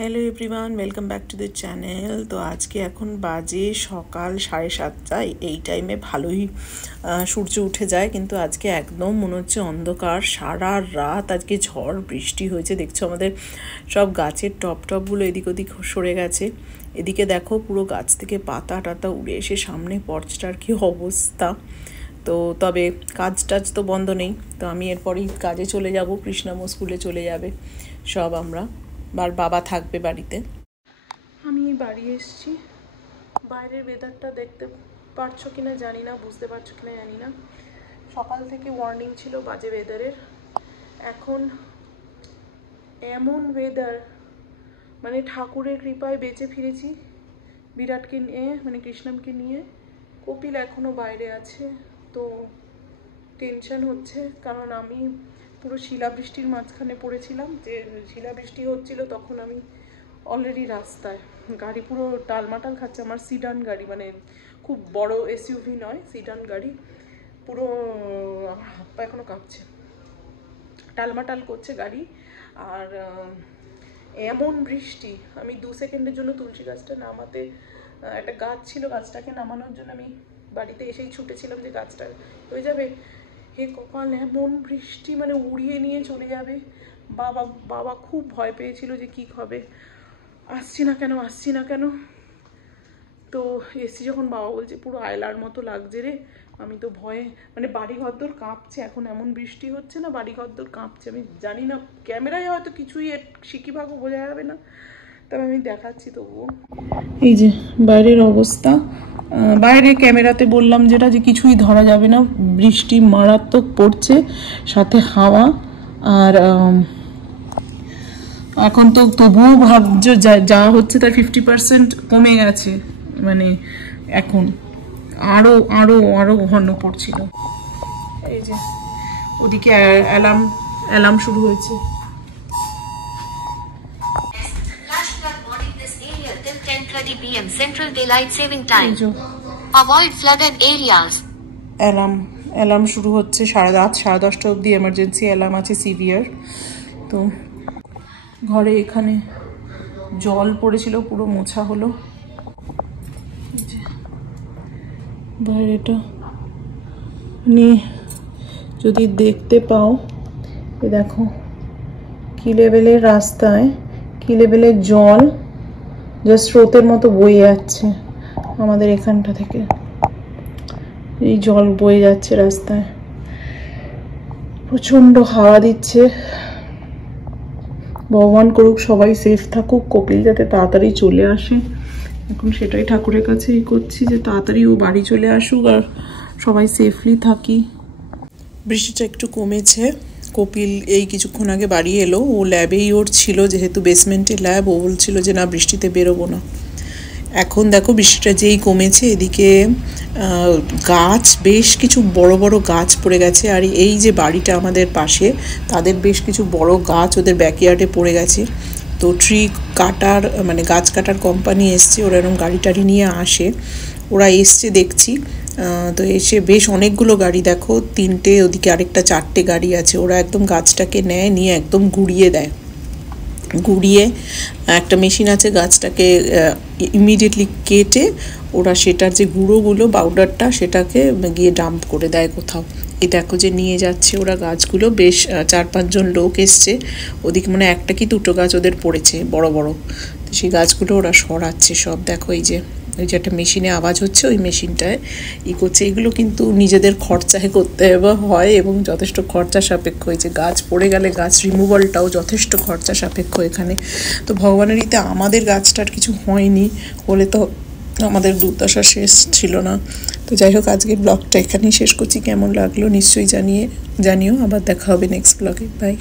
Hello everyone, welcome back to the channel. তো আজকে এখন বাজে সকাল 7:30। এই টাইমে ভালোই সূর্য উঠে যায়, কিন্তু আজকে একদম মনে হচ্ছে অন্ধকার। সারা রাত আজকে ঝড় বৃষ্টি হয়েছে। দেখছো আমাদের সব গাছের টপগুলো এদিক ওদিক সরে গেছে। এদিকে দেখো পুরো গাছ থেকে পাতা টাতা উড়ে এসে সামনে পর্চটার কি অবস্থা। তো তবে কাজ টাজ তো বন্ধ নেই, তো আমি এরপরেই কাজে চলে যাব। কৃষ্ণামো স্কুলে চলে যাবে সব, আমরা বাবা থাকবে বাড়িতে। আমি বাড়ি এসেছি। বাইরের ওয়েদারটা দেখতে পারছো কিনা জানি না, বুঝতে পারছো কিনা জানি না। সকাল থেকে ওয়ার্নিং ছিল বাজে ওয়েদারের। এখন এমন ওয়েদার, মানে ঠাকুরের কৃপায় বেঁচে ফিরেছি। বিরাটকে নিয়ে, মানে কৃষ্ণামকে নিয়ে। কপিল এখনও বাইরে আছে, তো টেনশন হচ্ছে, কারণ আমি পুরো শিলাবৃষ্টির মাঝখানে পড়েছিলাম। যে শিলাবৃষ্টি হচ্ছিল তখন আমি অলরেডি রাস্তায়, গাড়ি পুরো টালমাটাল খাচ্ছে। আমার সিডান গাড়ি, মানে খুব বড় এসইউভি নয়, সিডান গাড়ি। পুরো হাত পা এখনও কাঁপছে, টালমাটাল করছে গাড়ি। আর এমন বৃষ্টি, আমি 2 সেকেন্ডের জন্য তুলসী গাছটা নামাতে, একটা গাছ ছিল, গাছটাকে নামানোর জন্য আমি বাড়িতে এসেই ছুটেছিলাম যে গাছটা হয়ে যাবে। হে কপাল, এমন বৃষ্টি, মানে উড়িয়ে নিয়ে চলে যাবে। বাবা খুব ভয় পেয়েছিল যে কি হবে, আসছি না কেন। তো এসছি যখন বাবা বলছে পুরো আয়লার মতো লাগছে রে। আমি তো ভয়ে, মানে বাড়ি ঘরদোর কাঁপছে। এখন এমন বৃষ্টি হচ্ছে না, বাড়ি ঘরদোর কাঁপছে। আমি জানি না, ক্যামেরায় হয়তো কিছুই সিকিভাগও বোঝা যাবে না, তবে আমি দেখাচ্ছি তবুও। এই যে বাইরের অবস্থা, বাইরে ক্যামেরাতে বললাম যেটা, যে কিছুই ধরা যাবে না। বৃষ্টি মারাত্মক পড়ছে, সাথে হাওয়া। আর এখন তো তবুও ভাবছো যা হচ্ছে তার 50% কমে গেছে, মানে এখন আরো আরো আরো ঘন পড়ছিল। এই যে ওদিকে অ্যালার্ম শুরু হয়েছে। Till 10:30 p.m. Central Daylight Saving Time. Avoid flooded areas. Alarm শুরু হচ্ছে। রাত 10:30 অবধি এমার্জেন্সি অ্যালার্ম আছে, সিভিয়ার। তো ঘরে এখানে জল পড়েছিল, পুরো মোছা হলো। বাইরেটা যদি দেখতে পাও, এ দেখো কি লেভেলের রাস্তায়, কি লেভেলের জল, যা স্রোতের মতো বয়ে যাচ্ছে আমাদের এখানটা থেকে। এই জল বয়ে যাচ্ছে রাস্তায়, প্রচন্ড হাওয়া দিচ্ছে। ভগবান করুক সবাই সেফ থাকুক, কপিল যাতে তাড়াতাড়ি চলে আসে। এখন সেটাই ঠাকুরের কাছে করছি, যে তাড়াতাড়ি ও বাড়ি চলে আসুক আর সবাই সেফলি থাকি। বৃষ্টিটা একটু কমেছে। কপিল এই কিছুক্ষণ আগে বাড়ি এলো। ও ল্যাবেই ওর ছিল, যেহেতু বেসমেন্টে ল্যাব, ও বলছিল যে না বৃষ্টিতে বেরোবো না। এখন দেখো বৃষ্টিটা যেই কমেছে, এদিকে গাছ, বেশ কিছু বড় বড় গাছ পড়ে গেছে। আর এই যে বাড়িটা আমাদের পাশে, তাদের বেশ কিছু বড় গাছ ওদের ব্যাকইয়ার্ডে পড়ে গেছে। তো ট্রি কাটার, মানে গাছ কাটার কোম্পানি এসছে, ওরা এরকম গাড়ি টাড়ি নিয়ে আসে। ওরা এসছে দেখছি। তো এসে বেশ অনেকগুলো গাড়ি, দেখো 3টে, ওদিকে আরেকটা 4টে গাড়ি আছে। ওরা একদম গাছটাকে নিয়ে একদম গুঁড়িয়ে দেয়। গুঁড়িয়ে একটা মেশিন আছে, গাছটাকে ইমিডিয়েটলি কেটে ওরা সেটার যে গুঁড়োগুলো, পাউডারটা, সেটাকে গিয়ে ডাম্প করে দেয় কোথাও। এই দেখো যে নিয়ে যাচ্ছে ওরা গাছগুলো। বেশ 4-5 জন লোক এসছে। ওদিকে মানে 1টা কি 2টো গাছ ওদের পড়েছে বড় বড়, তো সেই গাছগুলো ওরা সরাচ্ছে সব। দেখো এই যে একটা মেশিনে আওয়াজ হচ্ছে, ওই মেশিনটায় করছে। এগুলো কিন্তু নিজেদের খরচায় করতে হয় এবং যথেষ্ট খরচা সাপেক্ষ হয়েছে। গাছ পড়ে গেলে গাছ রিমুভালটাও যথেষ্ট খরচা সাপেক্ষ এখানে। তো ভগবানের ইতে আমাদের গাছটার কিছু হয়নি, হলে তো আমাদের দুর্দশা শেষ ছিল না। তো যাই হোক, আজকের ব্লগটা এখানেই শেষ করছি। কেমন লাগলো নিশ্চয়ই জানিও। আবার দেখা হবে নেক্সট ব্লগে। বাই।